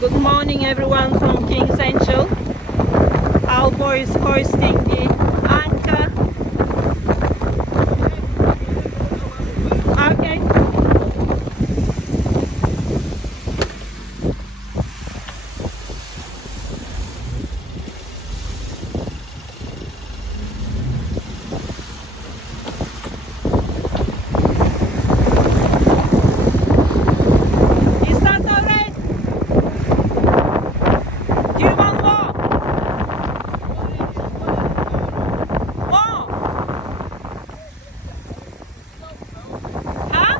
Good morning everyone from King's Angel. Albo is hoisting the anchor. Okay. Is that all right? Do you want more? More? Huh?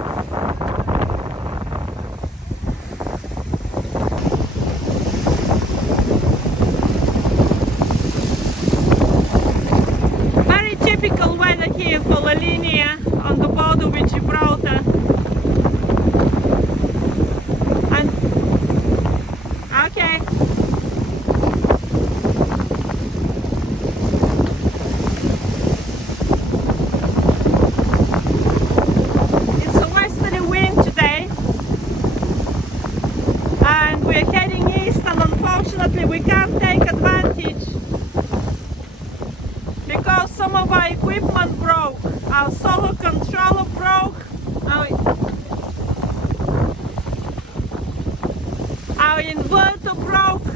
Very typical weather here for La Linea on the border with Gibraltar. And okay. It's a westerly wind today, and we're heading east, and unfortunately we can't take advantage because some of our equipment broke. Our solar controller broke, our inverter broke,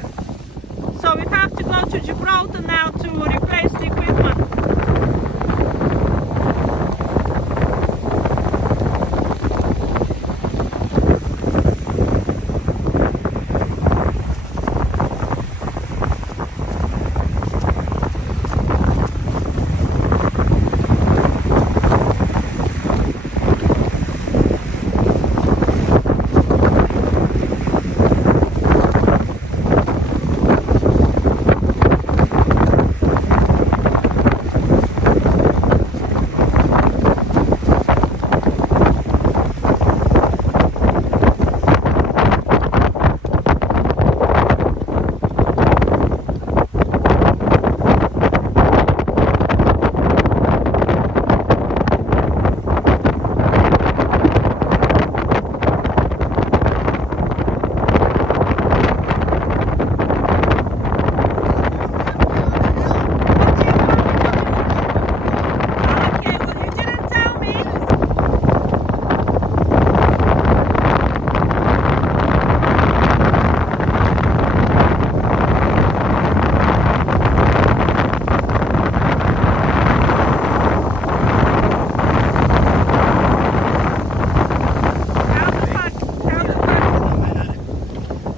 so we have to go to Gibraltar now to replace the equipment. Okay, well you didn't tell me. How the fuck? How the fuck?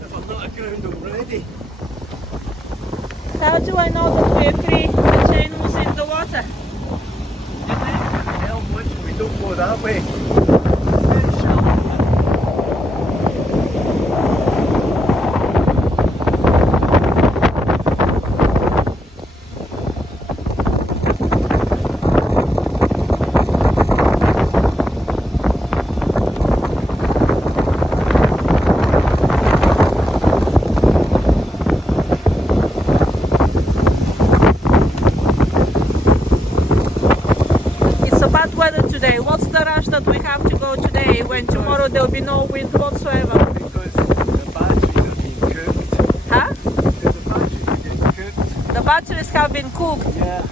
If I'm not aground already. How do I know that we're free? The chain was in the water. Hell, much we don't go that way. Very shallow. It's a bad weather today. What's the rush that we have to go today when tomorrow there'll be no wind whatsoever? Because the batteries are being cooked. Huh? Because the batteries are getting cooked. The batteries have been cooked. Yeah.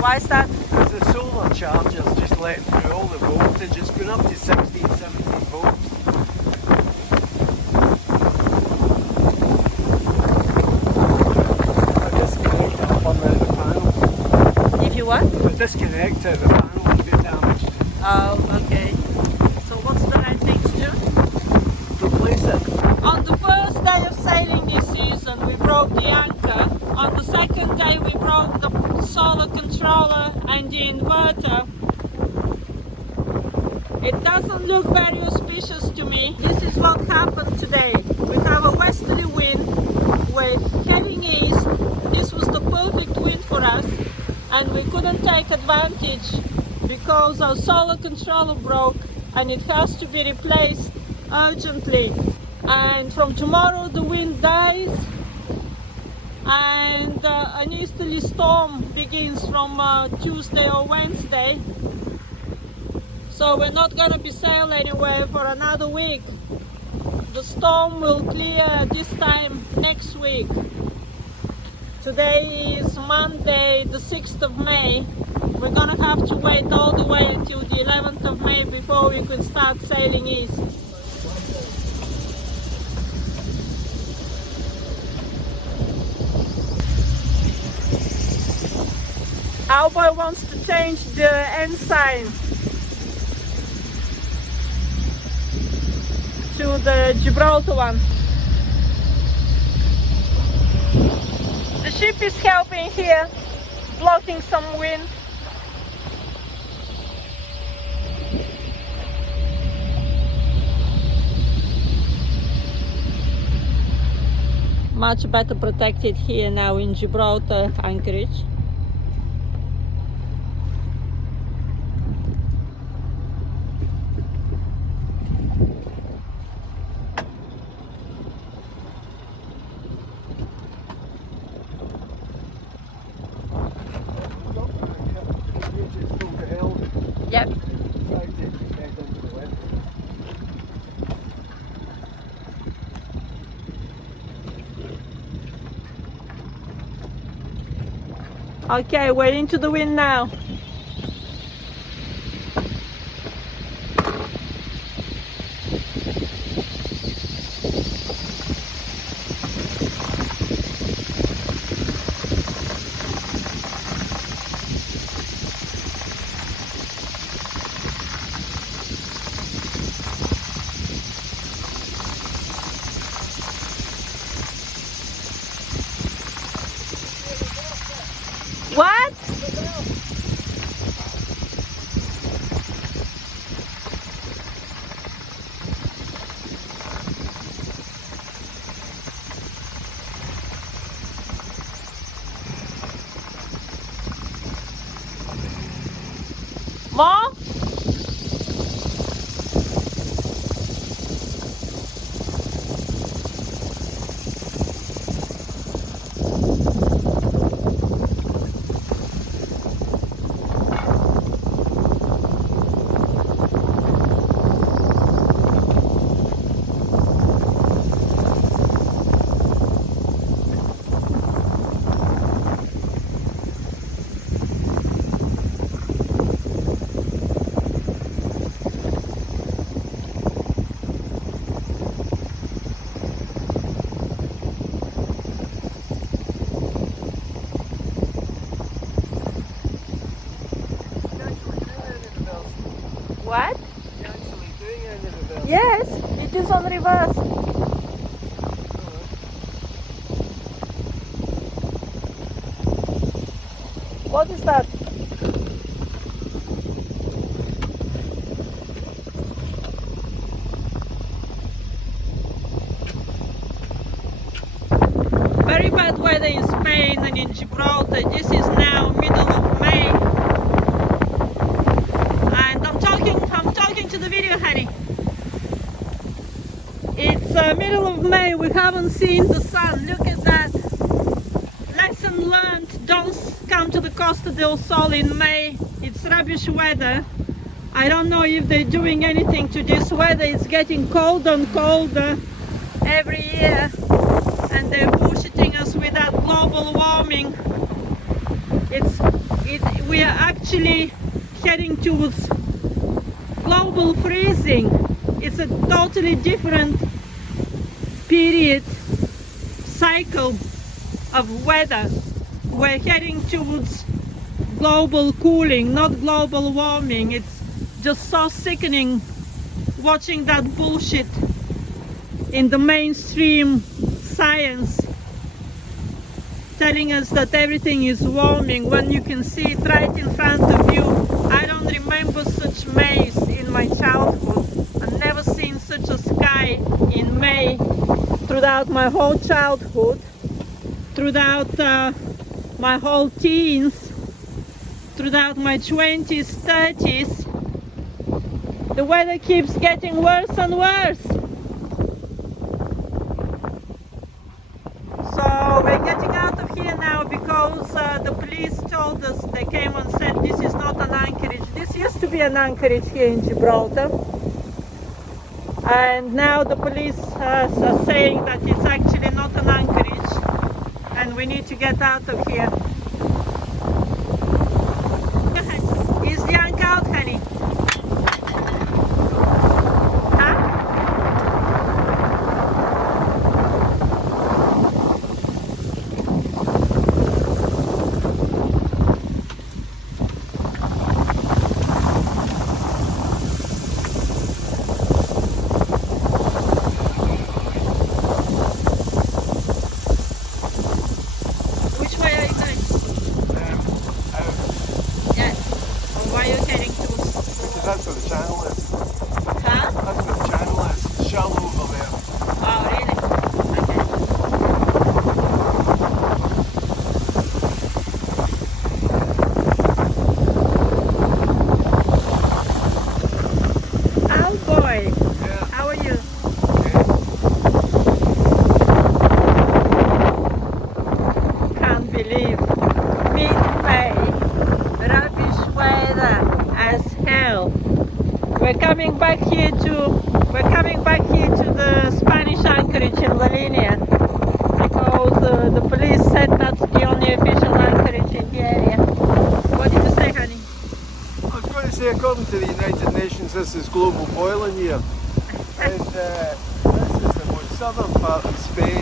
Why is that? Because the solar charger's just let through all the voltage. It's going up to 16, 17 volts. I disconnect it, I'll burn out the panel. If you what? If I disconnect it, the panel will get damaged. Oh, okay. So what's the right thing to do? Replace it. On the first day of sailing this season, we broke the anchor. On the second day, we broke the solar controller and the inverter. It doesn't look very auspicious to me. This is what happened today. We have a westerly wind. We're heading east. This was the perfect wind for us, and we couldn't take advantage because our solar controller broke and it has to be replaced urgently. And from tomorrow the wind dies, and an easterly storm begins from Tuesday or Wednesday. So we're not going to be sailing anywhere for another week. The storm will clear this time next week. Today is Monday, the 6th of May. We're gonna have to wait all the way until the 11th of May before we could start sailing east. Our boy wants to change the ensign to the Gibraltar one. The ship is helping here, blocking some wind. Much better protected here now in Gibraltar anchorage. Yep. Okay, we're into the wind now. What? More? What? You're actually doing it in reverse. Yes, it is on reverse. What is that? Very bad weather in Spain and in Gibraltar. This is now middle of May. And I'm talking to the video, honey. It's middle of May. We haven't seen the sun. Look at that. Lesson learned. Don't come to the Costa del Sol in May. It's rubbish weather. I don't know if they're doing anything to this weather. It's getting colder and colder every year. And they're bullshitting us with that global warming. We are actually heading towards global freezing. It's a totally different period, cycle of weather. We're heading towards global cooling, not global warming. It's just so sickening watching that bullshit in the mainstream science telling us that everything is warming when you can see it right in front of you. I don't remember such Mays in my childhood. I've never seen such a sky in May throughout my whole childhood, throughout my whole teens, throughout my 20s, 30s. The weather keeps getting worse and worse. So we're getting out of here now because the police told us, they came and said this is not an anchorage. This used to be an anchorage here in Gibraltar. And now the police are saying that it's actually not an anchorage and we need to get out of here. Is the anchor out, honey? Huh? Which way are you going? Out. Yes. Or where are you heading to? Because that's where the channel is. Huh? That's where the channel is. It's shallow over there. Oh, really? Okay. Oh boy, Yeah. how are you? Can't believe mid-May, rubbish weather as hell. We're coming back here to the Spanish anchorage in La Linea because the police said that's the only official anchorage in the area. What did you say, honey? I was going to say, according to the United Nations, this is global boiling year. And this is the most southern part of Spain.